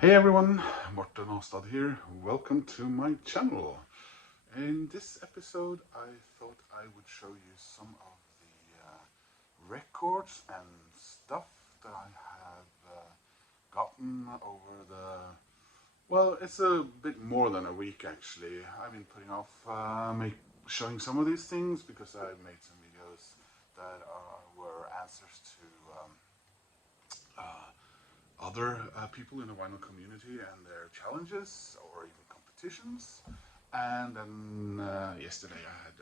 Hey everyone, Morten Ostad here. Welcome to my channel. In this episode, I thought I would show you some of the records and stuff that I have gotten over well, it's a bit more than a week actually. I've been putting off showing some of these things because I made some videos that were answers to other people in the vinyl community and their challenges or even competitions. And then yesterday I had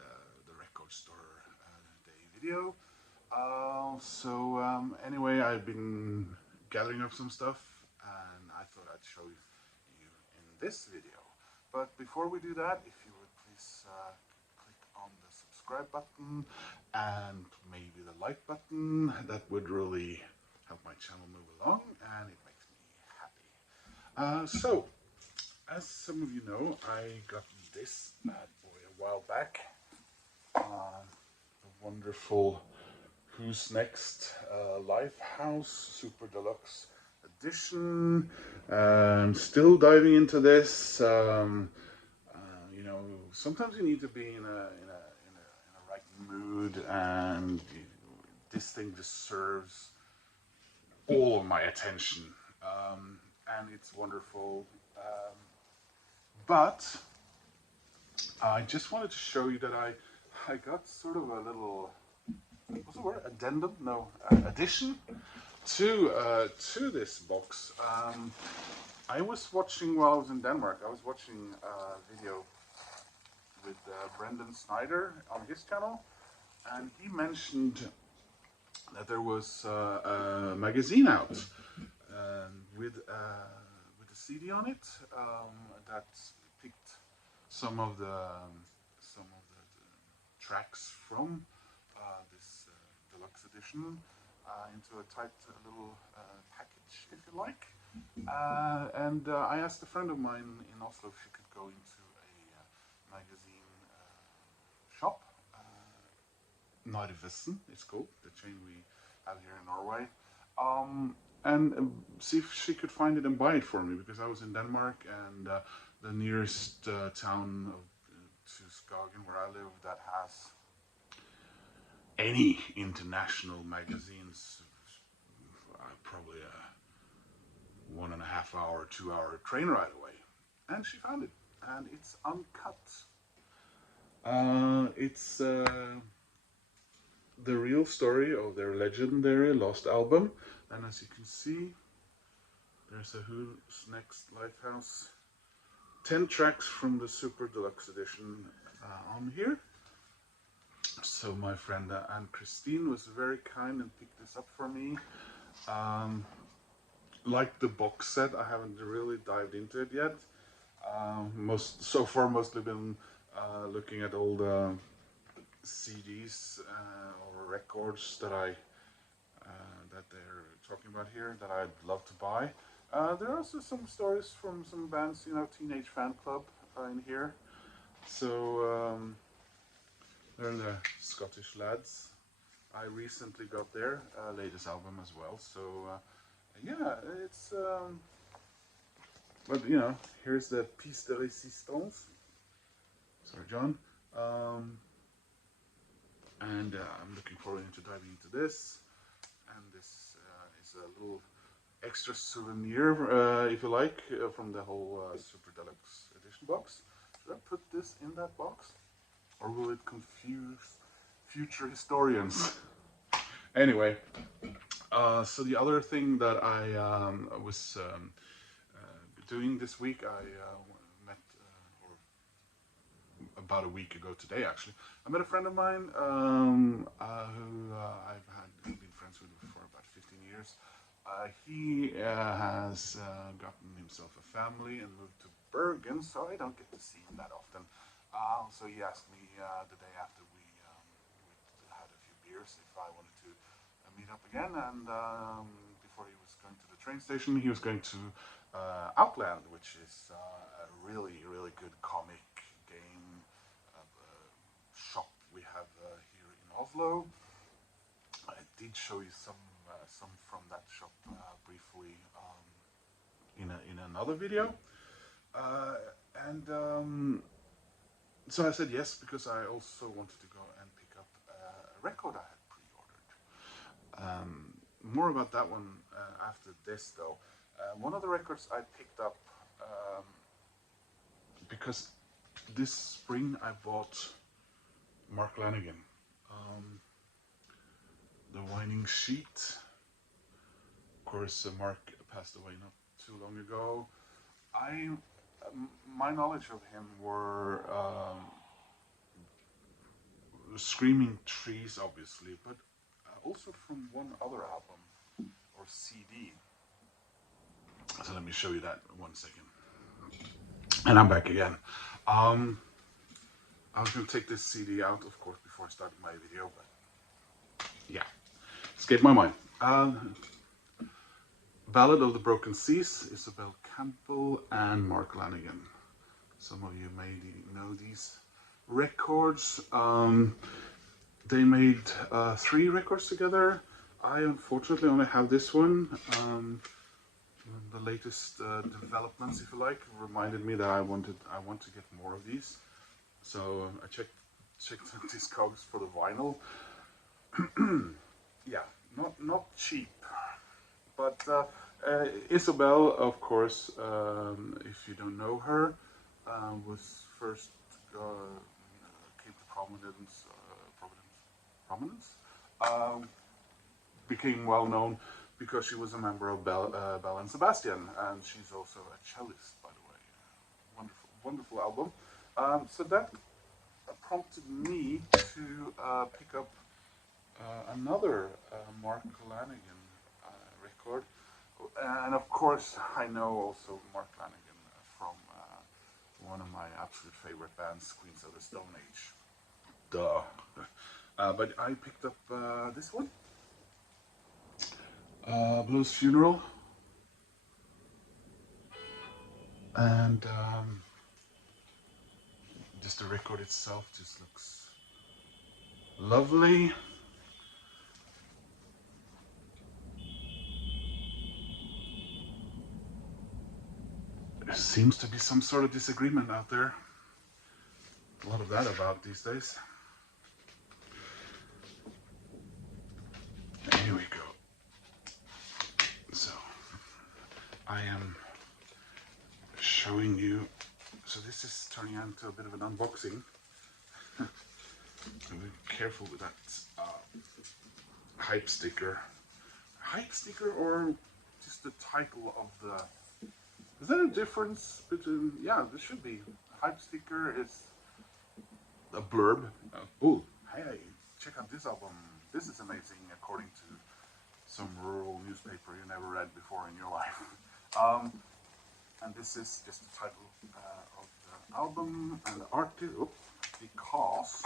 the record store day video. Anyway, I've been gathering up some stuff and I thought I'd show you in this video. But before we do that, if you would please click on the subscribe button and maybe the like button, that would really help my channel move along and it makes me happy. As some of you know, I got this bad boy a while back. The wonderful Who's Next Lifehouse Super Deluxe Edition. Still diving into this. You know, sometimes you need to be in a right mood, and this thing deserves all of my attention. And it's wonderful. But I just wanted to show you that I got sort of a little, what's the word? Addendum? No, addition to this box. I was watching while I was in Denmark. I was watching a video with Brendan Snyder on his channel, and he mentioned that there was a magazine out with a CD on it that picked some of the tracks from this deluxe edition into a tight little package, if you like. I asked a friend of mine in Oslo if she could go into a magazine shop. Narvesen, it's called, the chain we have here in Norway. And see if she could find it and buy it for me because I was in Denmark and the nearest town to Skagen where I live that has any international magazines, probably a 1.5 hour, 2 hour train ride away. And she found it, and it's Uncut. It's the real story of their legendary lost album, and as you can see, there's a Who's Next Lifehouse 10 tracks from the Super Deluxe Edition on here. So my friend Anne Christine was very kind and picked this up for me. Like the box set, I haven't really dived into it yet. So far, mostly been looking at all the CDs or records that they're talking about here that I'd love to buy. There are also some stories from some bands, you know, Teenage Fan Club in here. So they're the Scottish lads. I recently got their latest album as well. So yeah, it's. But you know, here's the piece de résistance. Sorry, John. Um, and I'm looking forward to diving into this. And this is a little extra souvenir, if you like, from the whole Super Deluxe Edition box. Should I put this in that box? Or will it confuse future historians? Anyway, so the other thing that I was doing this week, I met, or about a week ago today actually, I met a friend of mine who been friends with for about 15 years. He has gotten himself a family and moved to Bergen, so I don't get to see him that often. So he asked me the day after we had a few beers if I wanted to meet up again. And before he was going to the train station, he was going to Outland, which is a really, really good comic game shop we have here in Oslo. I did show you some from that shop briefly in another video. And so I said yes because I also wanted to go and pick up a record I had pre-ordered. More about that one after this though. One of the records I picked up because this spring I bought Mark Lanegan, The Winding Sheet. Of course, Mark passed away not too long ago. My knowledge of him were Screaming Trees, obviously, but also from one other album or CD. So let me show you that 1 second. And I'm back again. I was going to take this CD out, of course, before I started my video, but yeah, escaped my mind. Ballad of the Broken Seas, Isabel Campbell and Mark Lanegan. Some of you may know these records. They made 3 records together. I unfortunately only have this one. The latest developments, if you like, reminded me that I want to get more of these. So I checked the Discogs for the vinyl. Yeah, not cheap. But Isabel, of course, if you don't know her, was first came to prominence, became well known because she was a member of Belle and Sebastian, and she's also a cellist, by the way. Wonderful album. So that prompted me to pick up another Mark Lanegan record, and of course I know also Mark Lanegan from one of my absolute favorite bands, Queens of the Stone Age. Duh. But I picked up this one, Blues Funeral, and just the record itself just looks lovely. There seems to be some sort of disagreement out there. A lot of that about these days. And here we go. So I am showing you. So this is turning into a bit of an unboxing. So be careful with that hype sticker. Hype sticker, or just the title of the. Is that a difference between? Yeah, there should be. Hype sticker is a blurb. Oh, hey, check out this album. This is amazing, according to some rural newspaper you never read before in your life. And this is just the title of the album and the artist, because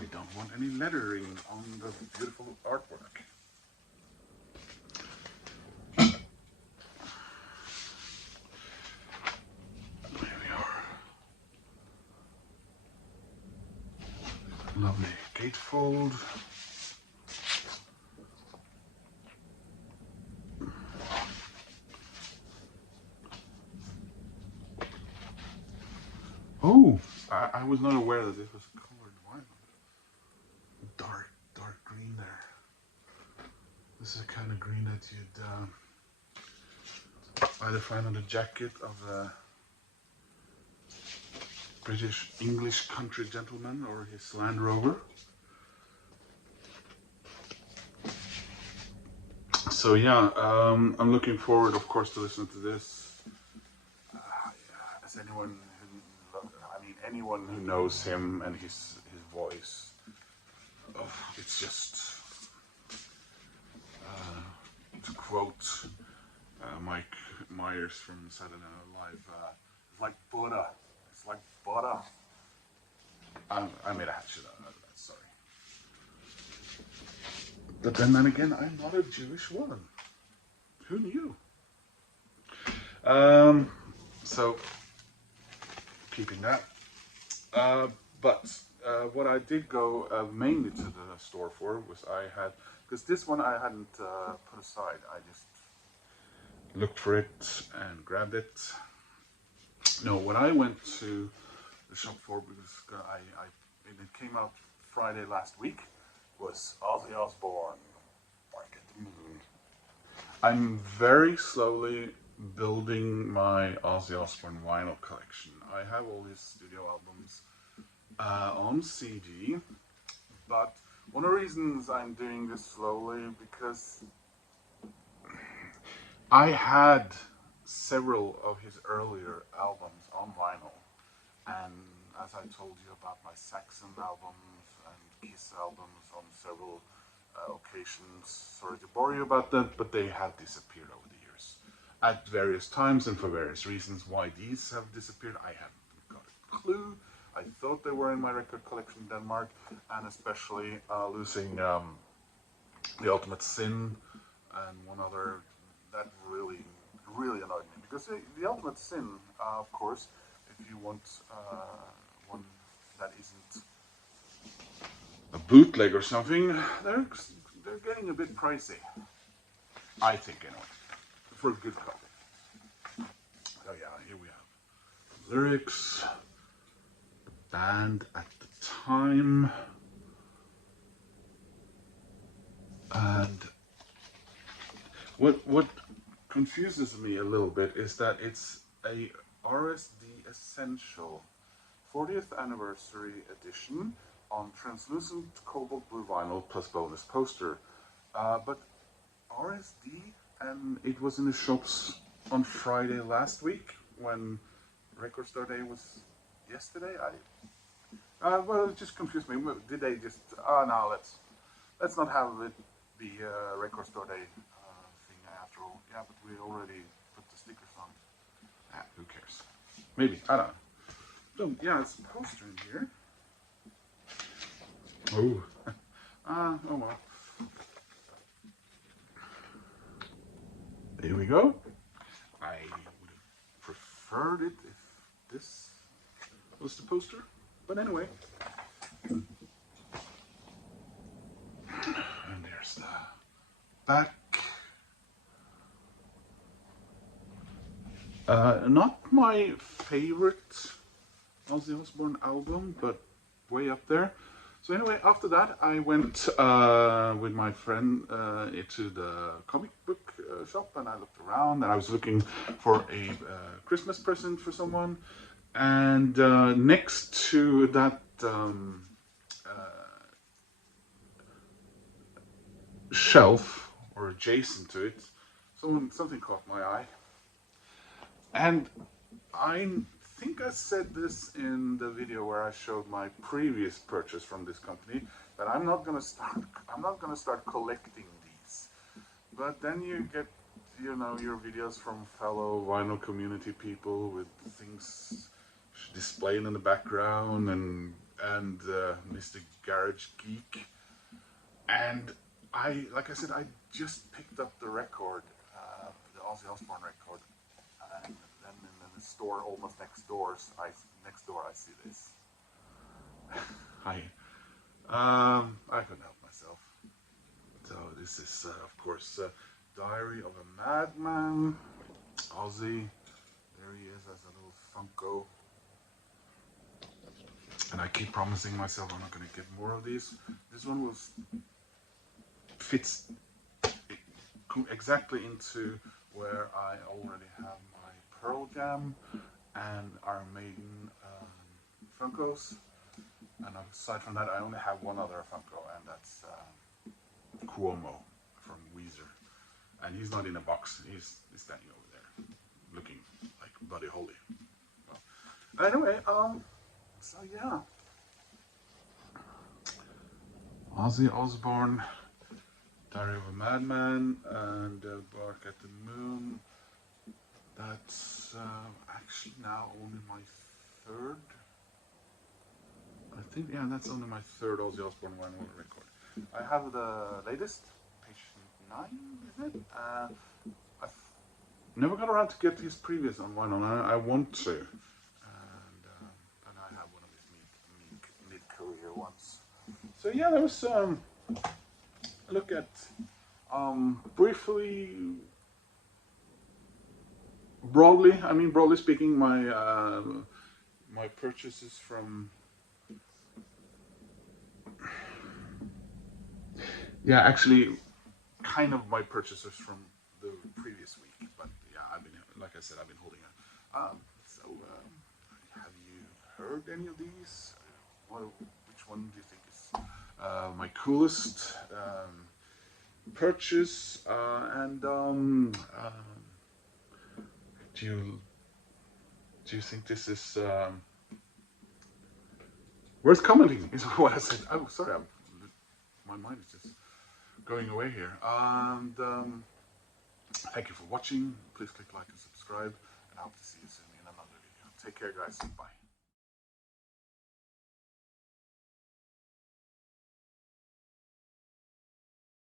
we don't want any lettering on the beautiful artwork. Here we are. Lovely gatefold. Oh, I was not aware that this was colored. Why? Dark green there. This is the kind of green that you'd either find on the jacket of a British English country gentleman or his Land Rover. So yeah, I'm looking forward, of course, to listen to this. As anyone who knows him and his voice, it's just to quote Mike Myers from Saturday Night Live, it's like butter. It's like butter. I made a hat shit out of that. Sorry. But then again, I'm not a Jewish woman. Who knew? So, keeping that. But what I did go mainly to the store for was because this one I hadn't put aside. looked for it and grabbed it. No, what I went to the shop for, because it came out Friday last week, was Ozzy Osbourne, Bark at the Moon. I'm very slowly building my Ozzy Osbourne vinyl collection. I have all his studio albums on CD, but one of the reasons I'm doing this slowly because I had several of his earlier albums on vinyl, and as I told you about my Saxon albums and Kiss albums on several occasions, sorry to bore you about that, but they have disappeared over the years at various times and for various reasons. Why these have disappeared, I haven't got a clue. I thought they were in my record collection in Denmark, and especially losing The Ultimate Sin and one other, that really, really annoyed me. Because the Ultimate Sin, of course, if you want one that isn't a bootleg or something, they're getting a bit pricey. I think, anyway, for a good copy. Oh yeah, here we have lyrics, the band at the time, and what confuses me a little bit is that it's a RSD Essential 40th Anniversary Edition on translucent cobalt blue vinyl plus bonus poster. But RSD, and it was in the shops on Friday last week when Record Store Day was yesterday. Well, it just confused me. Did they just? No, let's not have it be Record Store Day thing after all. Yeah, but we already put the stickers on. Who cares? Maybe, I don't know. So yeah, it's a poster in here. Oh, oh well. Here we go. I would have preferred it if this was the poster, but anyway. And there's the back. Not my favorite Ozzy Osbourne album, but way up there. So anyway, after that, I went with my friend into the comic book shop, and I looked around, and I was looking for a Christmas present for someone. And next to that shelf, or adjacent to it, something caught my eye. And I think I said this in the video where I showed my previous purchase from this company, that I'm not gonna start collecting these. But then you get, you know, your videos from fellow vinyl community people with things displayed in the background and Mr. Garage Geek. And like I said, I just picked up the record, the Ozzy Osbourne record, and then in the store almost next door, I see this. I couldn't help myself. So this is, of course, Diary of a Madman, Ozzy. There he is as a little Funko. And I keep promising myself I'm not going to get more of these. This one fits exactly into where I already have my Pearl Jam and Iron Maiden Funkos. And aside from that, I only have one other Funko, and that's Cuomo from Weezer. And he's not in a box, he's standing over there, looking like Buddy Holly. Well, anyway, so yeah. Ozzy Osbourne, Diary of a Madman, and Bark at the Moon. That's actually now only my third. I think, yeah, that's only my third Ozzy Osbourne vinyl record. I have the latest, page 9, is it? I've never got around to get his previous on vinyl. I want to. And I have one of his mid-career ones. So yeah, there was a look at briefly broadly speaking, my purchases from, yeah, actually, kind of my purchases from the previous week. But yeah, like I said, I've been holding it. Have you heard any of these? Which one do you think is my coolest purchase? And do you think this is worth commenting? Is what I said. Oh, sorry, my mind is just going away here. And thank you for watching. Please click like and subscribe. And I hope to see you soon in another video. Take care, guys. Bye.